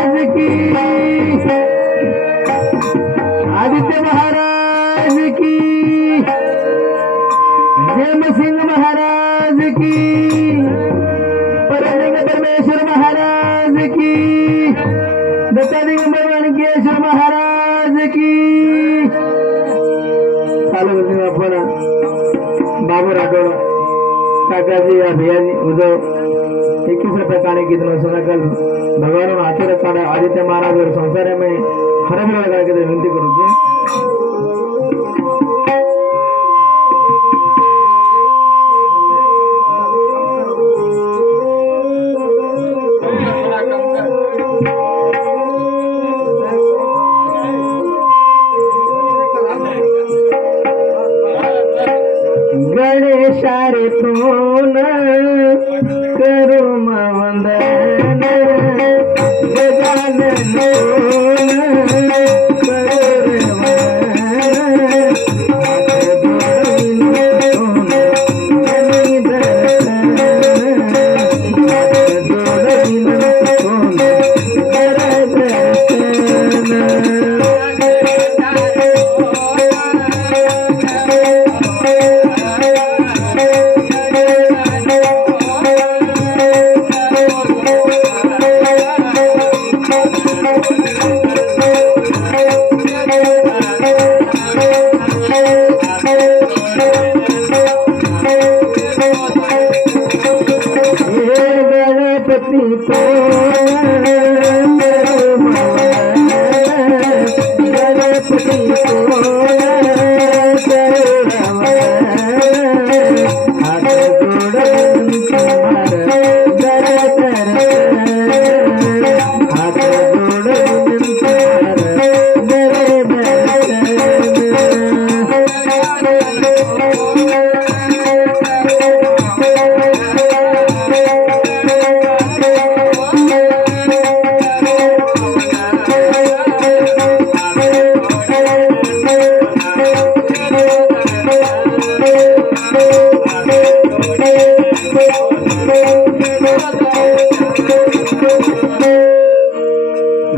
महाराज की, आदित्य महाराज की, जयसिंह महाराज की, परमलिंग परमेश्वर महाराज की, दत्तादिगंबर माणिकेश्वर महाराज की. चालू बसले आपण बाबू राठोड काकाजी या भैयाजी उदो 21 प्रकार गीत सदाकाल भगवान आचर काढा आदित्य महाराज और संसार में हरब लगा के विनती करू. गणेशारे तोन करू वंदन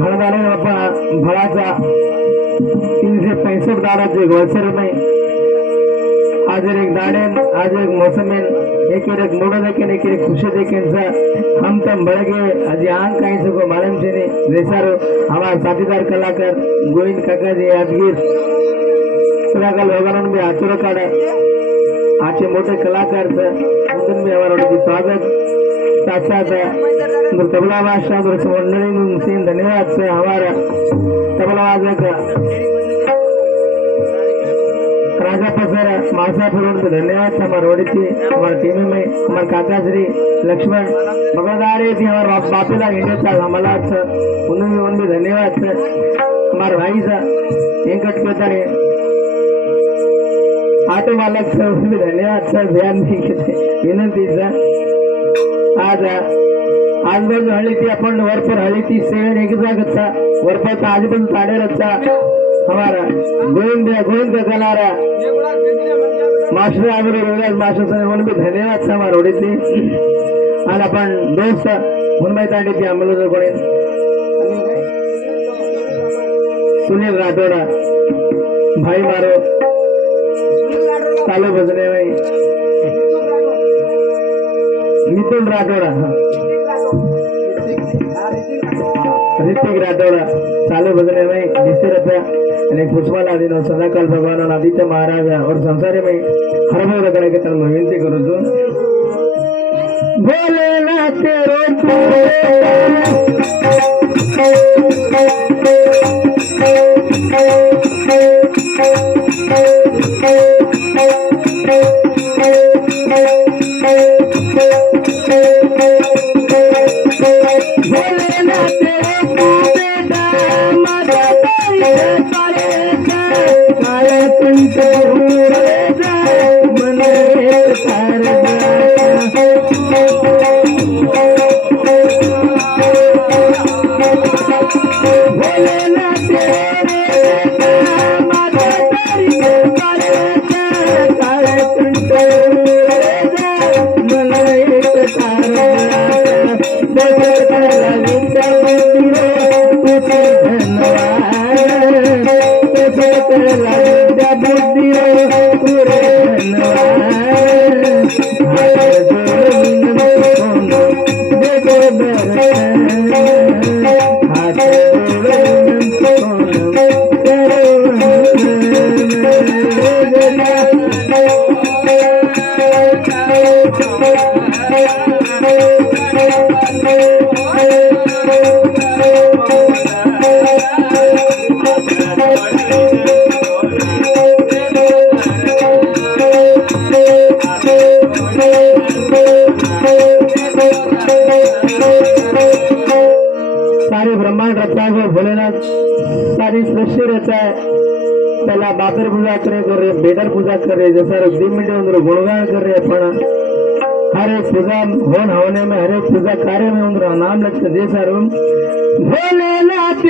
गजानन भळाचा 365 दाडाचे गोळसर में आज एक दाड़ेन आज एक मौसमेन एक मोड़ देखें एक खुशी देखें हम तम बड़गे आज आंग कहीं सको मालूम से नहीं जैसा हमारे साथीदार कलाकार गोविंद काका जी यादगीर कलाकार भगवान में आचुर काढ़ा आचे मोटे कलाकार से उनमें भी हमारा स्वागत साथ साथ तबला बादशाह मंडली से धन्यवाद से हमारा तबला वादक राजा पसर मासा फरोड़ धन्यवाद से हमारे रोडी थी हमारे टीम में हमारे काका श्री लक्ष्मण बगदारे थी हमारे बापेला इंडिया था हमारा उन्हें भी धन्यवाद से हमारे भाई सा वेंकट पेतारे ऑटो मालक से उन्हें भी धन्यवाद सर ध्यान विनंती सर आज आजबाजू हळी थी अपन वरपर हळी थी सेवन एक जागता वरपर आजूबाजू साढ़े रचा हमारा गोविंद कलारा मास्टर आमिर रोगाज मास्टर से उन्हें भी धन्यवाद से हमारा रोडी थी आज अपन दोस्त उनमें ताड़ी थी हम लोग कोई सुनील राठोड़ा भाई मारो चालू बजने में मिथुन राठोड़ा ऋतिक राठोड़ा चालू बजने में निश्चित पुष्पाला दिन सदाकाल भगवान आदित्य महाराज और संसार में हर भोग रखने के तरह विनती करूँ भोलेनाथ सारे ब्रह्मांड रचा है भोलेनाथ, सारी सृष्टि रचा है। पहला बापर पूजा करे बेटर पूजा करे जैसा 2 मिनट गुणगान कर रहे अपन हर एक पूजा होने में हर एक पूजा कार्य में उनका नाम लगता है जैसा रूम भोलेनाथ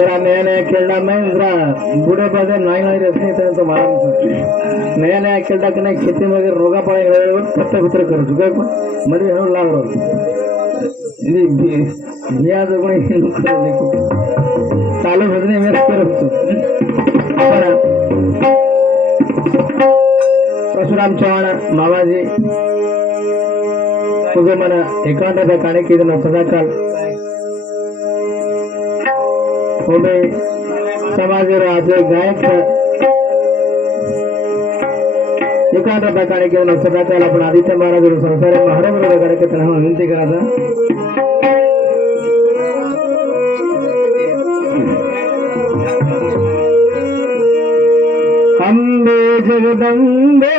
जरा नया नया खेलना में जरा बूढ़े पौधे नाई नाई रखने थे तो मालूम नया नया खेलता कि नहीं खेती में अगर रोगा पड़े पत्ते पुत्र कर चुका है मरी है लाभ रो बिया तो कोई देखो चालू भजने में करो परशुराम चव्हाण मामाजी तुझे मन एकांत काणिके सदाकाल ಒಮ್ಮೆ ಸಮಾಜದ ಆಚೆ ಗಾಯಕ ಏಕಾಂತ ಕಾಣಿಕೆಯನ್ನು ಸದಾಕಾಲ आपण आदित्य महाराज संसार महाराज कार्यಕ್ಕೆ ನಾವು ವಿನಂತಿ करायचा अंबे जगदंबे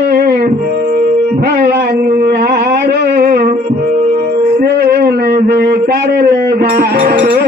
भवानी यारो सेवन दे कर लगारो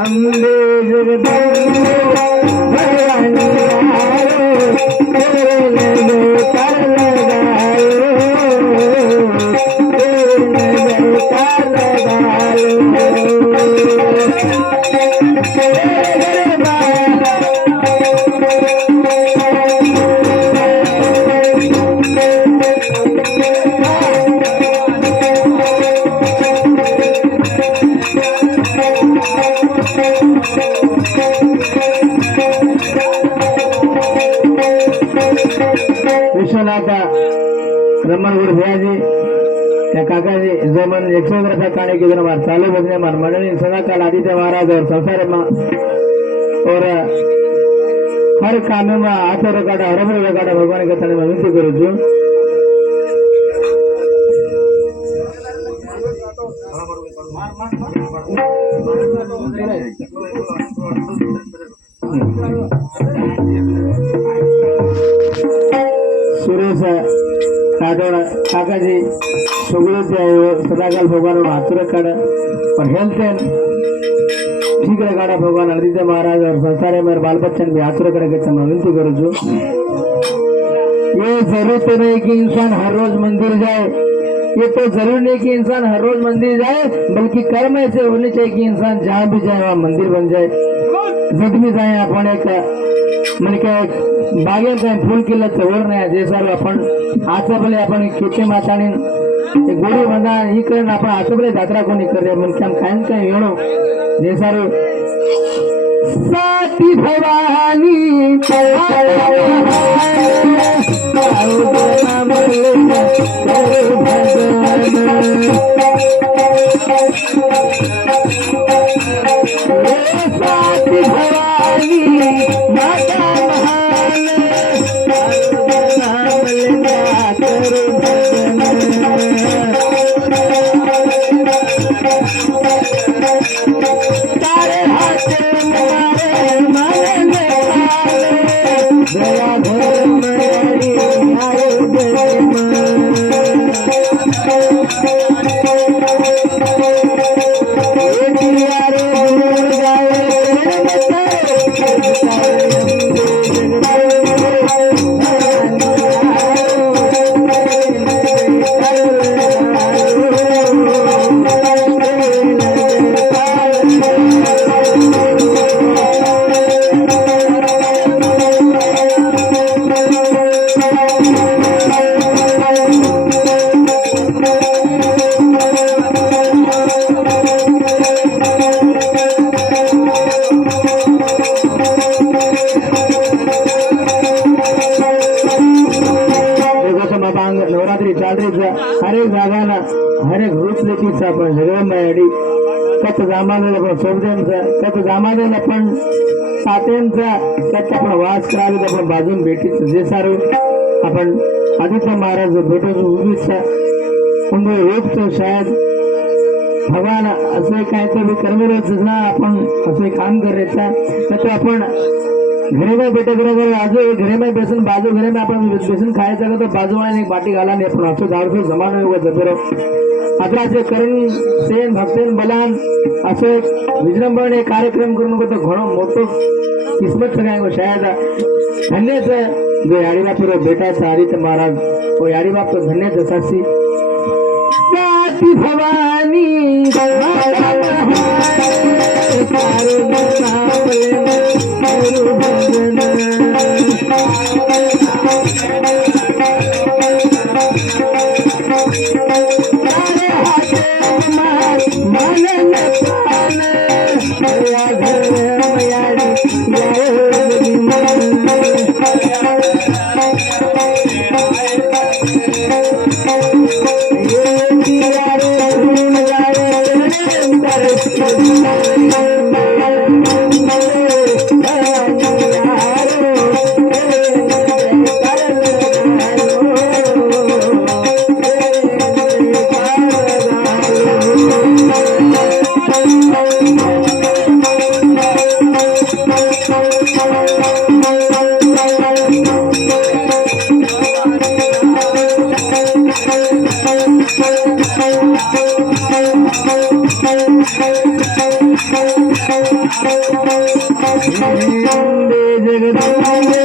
अंबे जगदम्बे विश्वनाथ ब्रह्मनगुड़ भैयाजी क्या काका जी जो मन 100 रुपये काने की दिन हमारे चालू बजने हमारे मंडली सदा काल आदित्य महाराज और संसार में और हर काम में आचार रकाड़ा हरबर रकाड़ा भगवान के तने में विनती करूँ जो सुरेश राठौड़ काका जी सुगड़े सदाकाल भगवान हाथुर काड़ा और हेल्थ ठीक रकाड़ा भगवान आदित्य महाराज और संसार में बाल बच्चन भी हाथुर कड़े के मैं विनती करूँ जो ये जरूरत नहीं कि इंसान हर रोज मंदिर जाए, ये तो जरूर नहीं कि इंसान हर रोज मंदिर जाए, बल्कि कर्म ऐसे होने चाहिए कि इंसान जहाँ भी जाए वहाँ मंदिर बन जाए। जब भी जाए अपन एक मन के बागे जाए फूल की लत ओर नाही जैसा आपण आता भले आपण खेती मातानी गोडी बंदा ही करेन आपण आता भले जात्रा कोणी करे मन के हम कायन काय येणो जैसा साती भवानी साती भवानी माता तारे हाथ नवरात्री चालरीचा हर एक जागाना हर एक रूप लेखीचा आपण जगदंबायाडी कत जामाने आपण सोबदेंचा कत जामाने आपण सातेंचा कत आपण वास करावे आपण बाजून भेटीच जे सारू आपण आदित्य महाराज भेटून उभीचा उंदो रूपचं शायद भगवान असे काय तर कर्मरच ना आपण असे काम करायचा तर आपण घरे में बेटे घर आज घरे में बेसन बाजू घरे में अपन बेसन खायचा तो बाजू में एक बाटी घाला नहीं अपन आपको दारू से जमाना होगा जबरो आता जे करण सेन भक्तन बलान असे विजृंभणे कार्यक्रम करून को तो घणो मोटो किस्मत सगाएंगो शायद धन्य से जो याड़ी बाप रो बेटा आदित्य महाराज वो याड़ी बाप तो धन्य से सासी साती भवानी Thank you. जगदंबे जगदंबे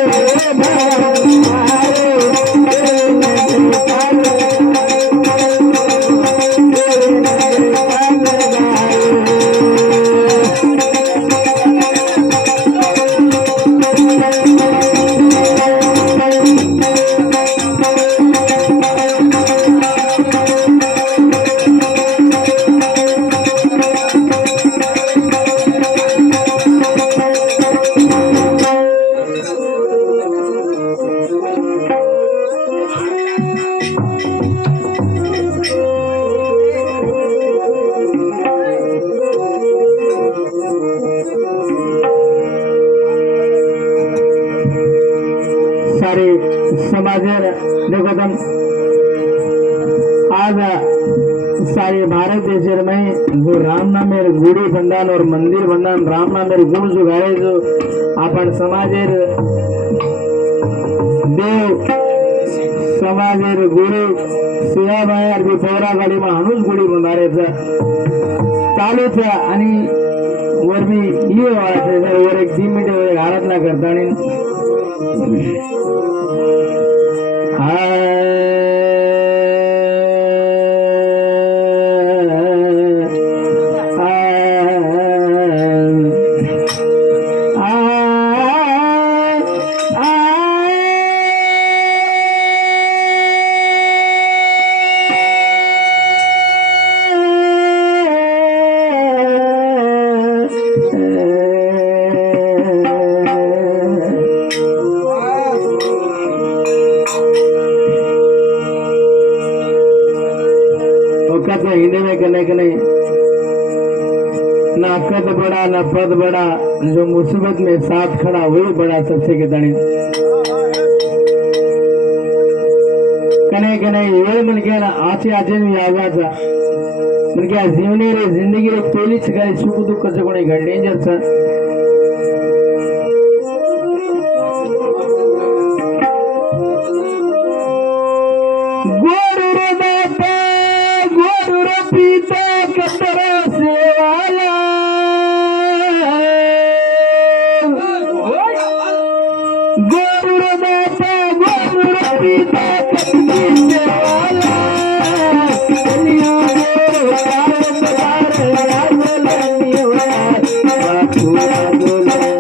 सारे समाजेर देखो तुम आज सारे भारत देश में जो राम नामेर गुड़ी बंधन और मंदिर बंधन राम नामेर गुण जो गाए जो अपन समाजेर देव समाजेर गुरु सियाबाई अरबी पौरा गाडी में हनुज गुडी बंधारे चालू था आणि वर मी ये वाढते वर एक 3 मिनिट आराधना करता आणि हिंदी में कहने के नहीं ना कद बड़ा ना पद बड़ा जो मुसीबत में साथ खड़ा वही बड़ा सबसे के तणी कने ये मन के ना आचे आचे में आवाजा मन के जीवने रे जिंदगी रे पहिली सगळी सुख दुःख च कोणी घडले च पीता कतरा सेवाला गोरुर दाता गोरुर पीता कतरी सेवाला दुनिया गोरु कारत बारे आगोलनिया बापू आगोलनिया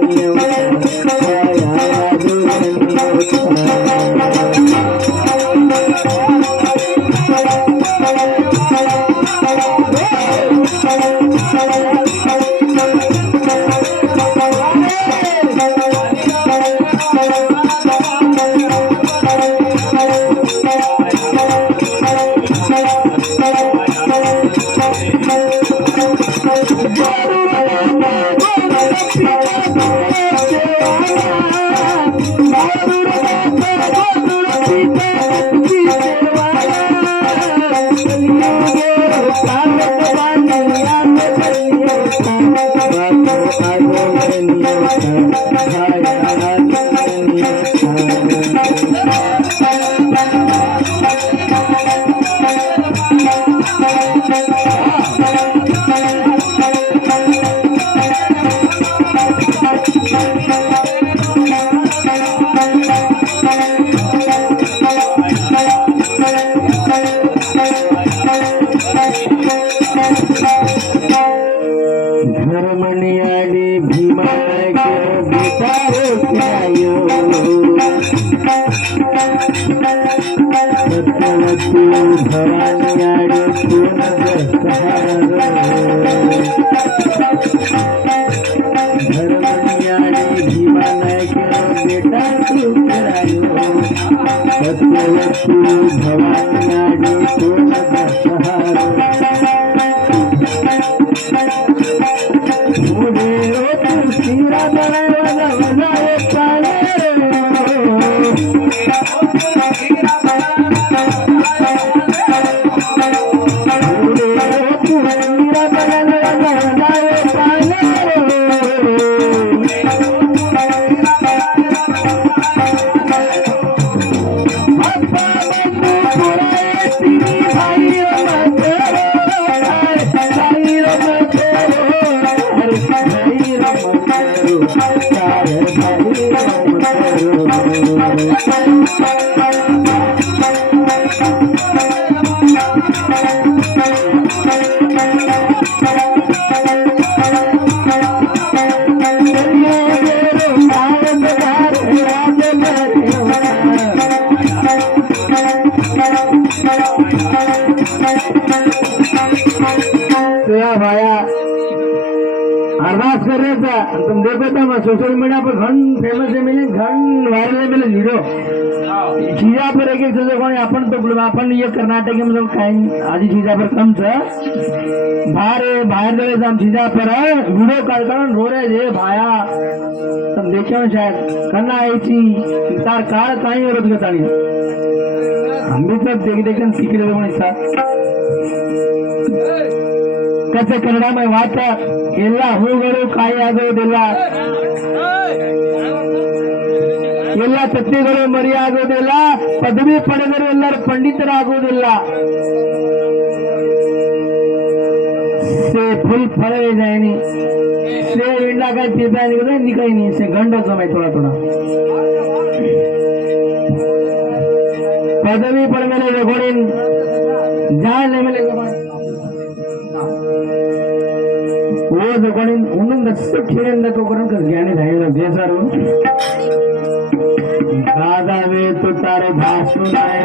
धर्मनियाडी भीमा के बितारो क्यायो सत्यवती भवानियाडी पूर्ण सहारा धर्मनियाडी भीमा के बेटा तू करायो सत्यवती भवानियाडी पूर्ण सहारा भाया अरदास कर रहे था तुम देखो तो सोशल मीडिया पर घन फेमस है मिले घन वायरल है मिले वीडियो चीजा पर एक एक जगह कोणी आपण तो आपण ये कर्नाटक में मतलब काही आधी चीजा पर कम छ बाहर गए हम चीजा पर वीडियो कॉल करून रो रहे जे भाया तुम देखो शायद करना ऐसी तार काळ काही होत गताणी आम्ही सब देख सीख रहे कोणी सा ಕಚ್ಚೆ ಕನ್ನಡ ಮೈ ಮಾತ ಎಲ್ಲ ಹೂಗಳು ಕಾಯಿ ಆಗೋದಿಲ್ಲ ಎಲ್ಲ ತತ್ವಗಳು ಮರಿ ಆಗೋದಿಲ್ಲ ಪದವಿ ಪಡೆದರು ಎಲ್ಲರೂ ಪಂಡಿತರಾಗುವುದಿಲ್ಲ से फुल फळे जायनी से विंडा काय पिता नि काही नाही से गंड जमाय थोडा थोडा पदवी पडमेले रेकॉर्डिंग जाय लेमेले जमाय वो रेकॉर्डिंग उन्नन दस्त खेळेंदा तो करून कस ज्ञानी राहिला देसारू राधा वे तो तारे भासू नाय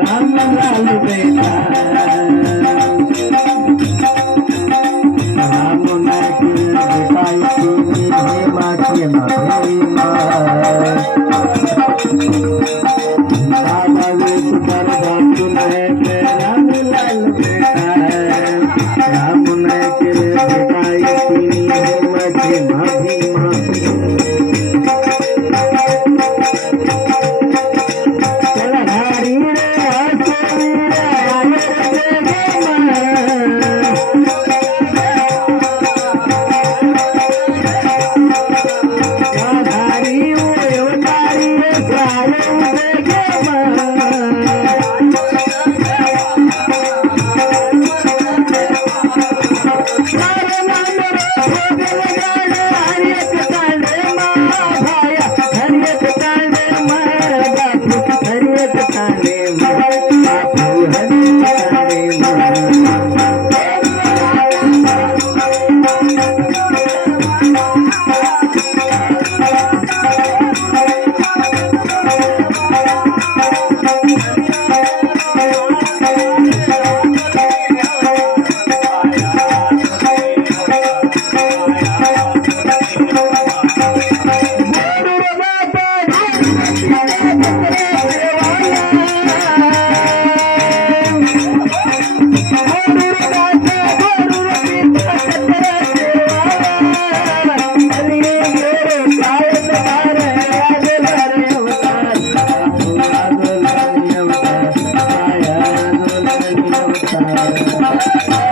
राम लाल बेटा राम नाय की बेटा की मां की मां राधा वे तो तारे भासू नाय राम लाल बेटा राम नाय की बेटा की मां Thank you.